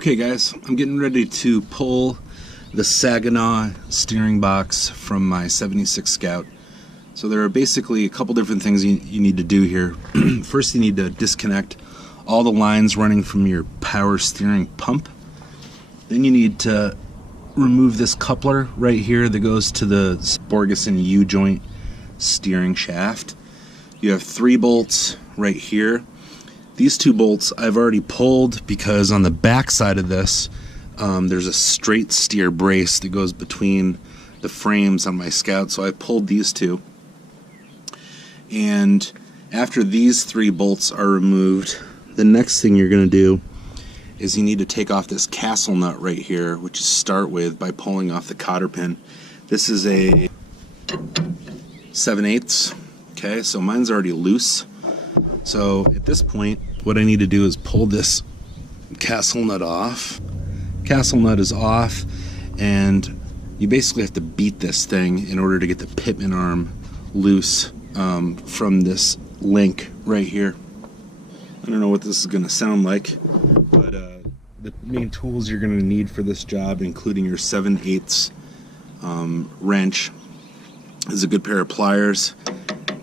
Okay guys, I'm getting ready to pull the Saginaw steering box from my 76 Scout. So there are basically a couple different things you need to do here. First, you need to disconnect all the lines running from your power steering pump. Then you need to remove this coupler right here that goes to the Borgeson U-joint steering shaft. You have 3 bolts right here. These 2 bolts I've already pulled because on the back side of this there's a straight steer brace that goes between the frames on my Scout, so I pulled these 2. And after these 3 bolts are removed, the next thing you're going to do is you need to take off this castle nut right here, which you start with by pulling off the cotter pin. This is a 7/8. Okay, so mine's already loose. So at this point, what I need to do is pull this castle nut off. Castle nut is off, and you basically have to beat this thing in order to get the pitman arm loose from this link right here. I don't know what this is going to sound like, but the main tools you're going to need for this job, including your 7/8 wrench, is a good pair of pliers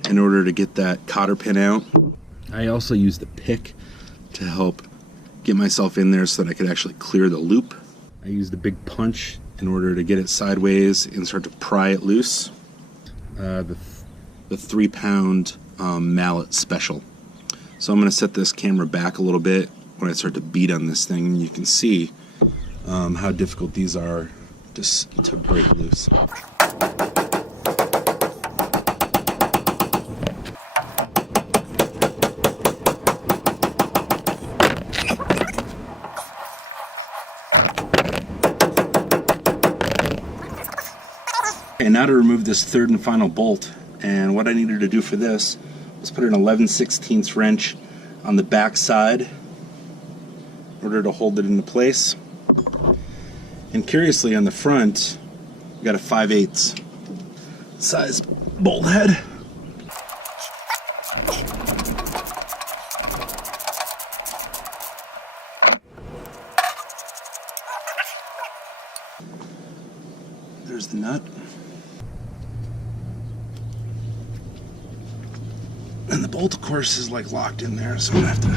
in order to get that cotter pin out. I also used the pick to help get myself in there so that I could actually clear the loop. I used a big punch in order to get it sideways and start to pry it loose. The 3-pound mallet special. So I'm going to set this camera back a little bit when I start to beat on this thing, and you can see how difficult these are to break loose. Okay, now to remove this 3rd and final bolt, and what I needed to do for this was put an 11/16 wrench on the back side in order to hold it into place. And curiously, on the front, we got a 5/8 size bolt head. There's the nut. And the bolt, of course, is like locked in there, so I'm gonna have to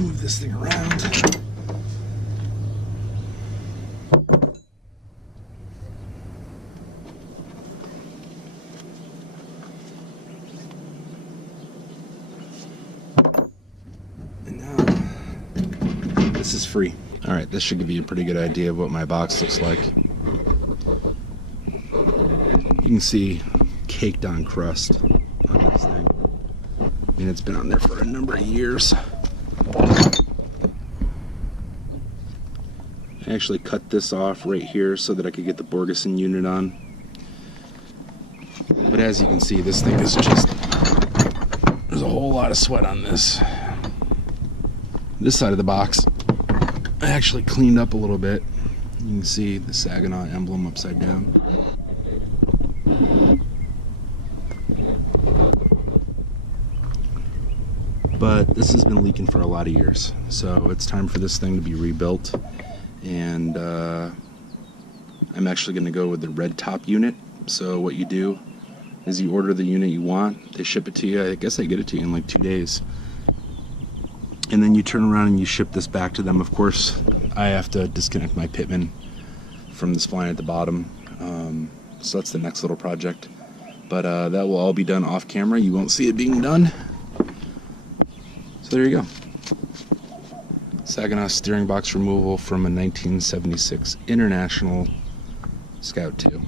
move this thing around. And now, this is free. All right, this should give you a pretty good idea of what my box looks like. You can see caked on crust on this thing. I mean, it's been on there for a number of years. I actually cut this off right here so that I could get the Borgeson unit on. But as you can see, this thing is just, there's a whole lot of sweat on this. This side of the box, I actually cleaned up a little bit. You can see the Saginaw emblem upside down. But this has been leaking for a lot of years, so it's time for this thing to be rebuilt. And I'm actually going to go with the red top unit. So what you do is you order the unit you want, they ship it to you. I guess they get it to you in like 2 days, and then you turn around and you ship this back to them. Of course, I have to disconnect my pitman from the spline at the bottom, so that's the next little project. But that will all be done off camera. You won't see it being done. So there you go. Saginaw steering box removal from a 1976 International Scout 2.